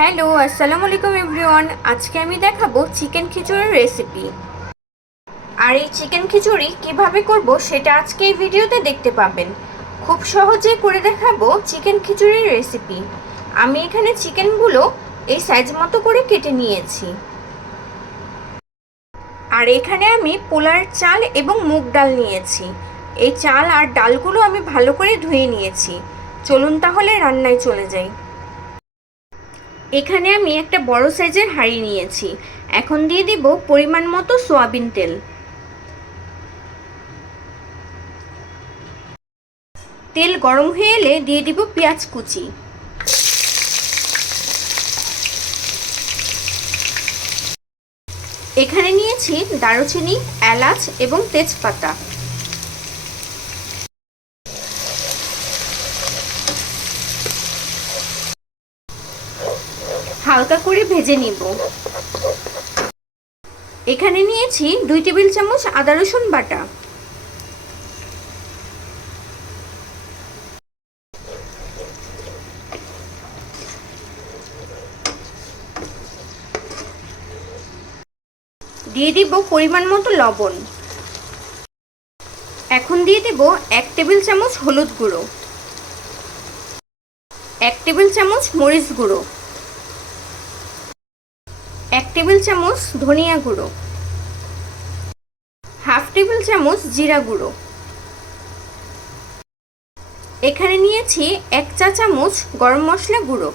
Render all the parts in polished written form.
Hello আসসালামু আলাইকুম everyone. আজকে আমি দেখাবো চিকেন খিচুড়ির রেসিপি। আর এই চিকেন খিচুড়ি কিভাবে করব সেটা আজকে এই ভিডিওতে দেখতে পাবেন। খুব সহজে করে দেখাবো চিকেন খিচুড়ির রেসিপি। আমি এখানে চিকেনগুলো এই সাইজ মতো করে কেটে নিয়েছি। আর এখানে আমি পোলার চাল এবং মুগ ডাল নিয়েছি। এই চাল আর ডালগুলো আমি ভালো করে ধুয়ে নিয়েছি। চলুন তাহলে রান্নায় চলে যাই। এখানে আমি একটা বড় সাইজের হাঁড়ি নিয়েছি। এখন দিয়ে দিব পরিমাণ মতো সয়াবিন তেল। তেল গরম হয়ে এলে দিয়ে দিব পেঁয়াজ কুচি। এখানে নিয়েছি দারুচিনি, এলাচ এবং তেজপাতা। হালকা করে ভেজে নিব। এখানে নিয়েছি 2 টেবিল চামচ আদা রসুন বাটা। দিয়ে দিব পরিমাণ মতো লবণ। এখন দিয়ে দেব 1 টেবিল চামচ হলুদ গুঁড়ো, 1 টেবিল চামচ মরিচ গুঁড়ো, 1 টেবিল চামচ ধনিয়া গুঁড়ো, হাফ টেবিল চামচ জিরা গুঁড়ো। এখানে নিয়েছি 1 চা চামচ গরম মশলা গুঁড়ো।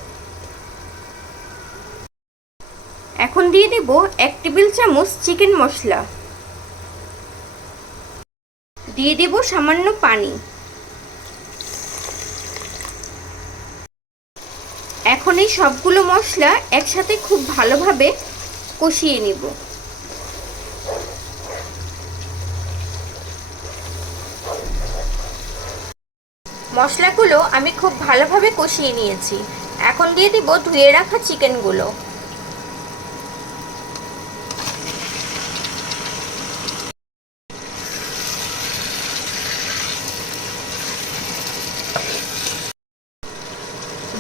এখন দিয়ে দেব 1 টেবিল চামচ চিকেন মশলা। দিয়ে দেব সামান্য পানি। এখন এই সবগুলো মশলা একসাথে খুব ভালোভাবে কষিয়ে নিব। মশলাগুলো আমি খুব ভালোভাবে কষিয়ে নিয়েছি। এখন দিয়ে দিব ধুয়ে রাখা চিকেনগুলো।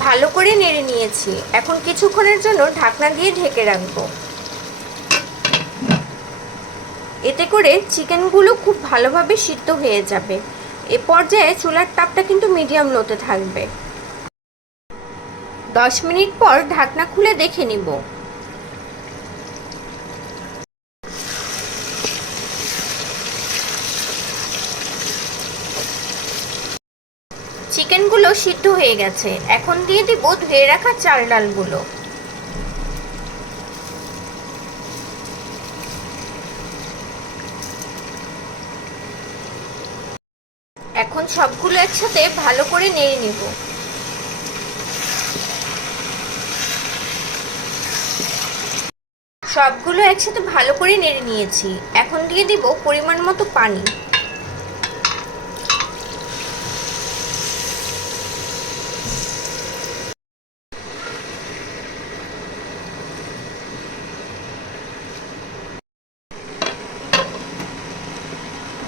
ভালো করে নেড়ে নিয়েছি। এখন কিছুক্ষণের জন্য ঢাকনা দিয়ে ঢেকে রাখবো। এতে করে চিকেনগুলো খুব ভালোভাবে সিদ্ধ হয়ে যাবে। এ পর্যায়ে চুলার তাপটা কিন্তু মিডিয়াম লোতে থাকবে। 10 মিনিট পর ঢাকনা খুলে দেখে নিব। চিকেনগুলো সিদ্ধ হয়ে গেছে। এখন দিয়ে দিব ধুয়ে রাখা চাল ডালগুলো। এখন সবগুলো একসাথে ভালো করে নেড়ে নিব। সবগুলো একসাথে ভালো করে নেড়ে নিয়েছি। এখন দিয়ে দিব পরিমাণ মতো পানি।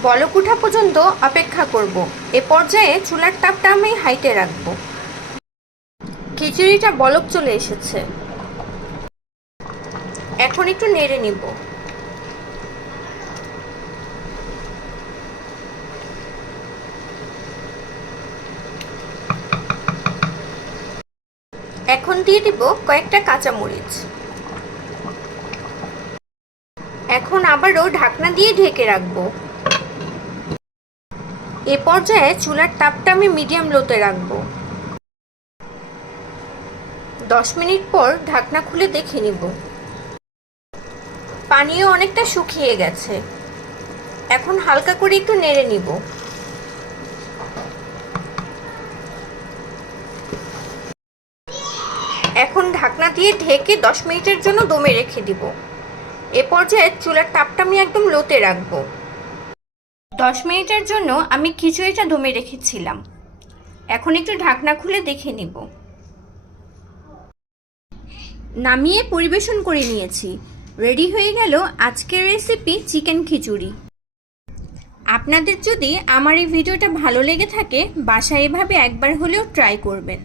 বলক ওঠা পর্যন্ত অপেক্ষা করব। এ পর্যায়ে চুলার তাপটা আমি হাইতে রাখবো। খিচুড়িটা বলক চলে এসেছে। এখন একটু নেড়ে নিব। এখন দিয়ে দিব কয়েকটা কাঁচামরিচ। এখন আবারও ঢাকনা দিয়ে ঢেকে রাখবো। এ পর্যায়ে চুলার তাপটা আমি মিডিয়াম লোতে রাখবো। 10 মিনিট পর ঢাকনা খুলে দেখে নিব। পানিও অনেকটা শুকিয়ে গেছে। এখন হালকা করে একটু নেড়ে নিব। এখন ঢাকনা দিয়ে ঢেকে 10 মিনিটের জন্য দমে রেখে দিব। এ পর্যায়ে চুলার তাপটা আমি একদম লোতে রাখবো। 10 মিনিটের জন্য আমি খিচুড়িটা দমে রেখেছিলাম। এখন একটু ঢাকনা খুলে দেখে নিব। নামিয়ে পরিবেশন করে নিয়েছি। রেডি হয়ে গেল আজকের রেসিপি চিকেন খিচুড়ি। আপনাদের যদি আমার এই ভিডিওটা ভালো লেগে থাকে বাসায় এভাবে একবার হলেও ট্রাই করবেন।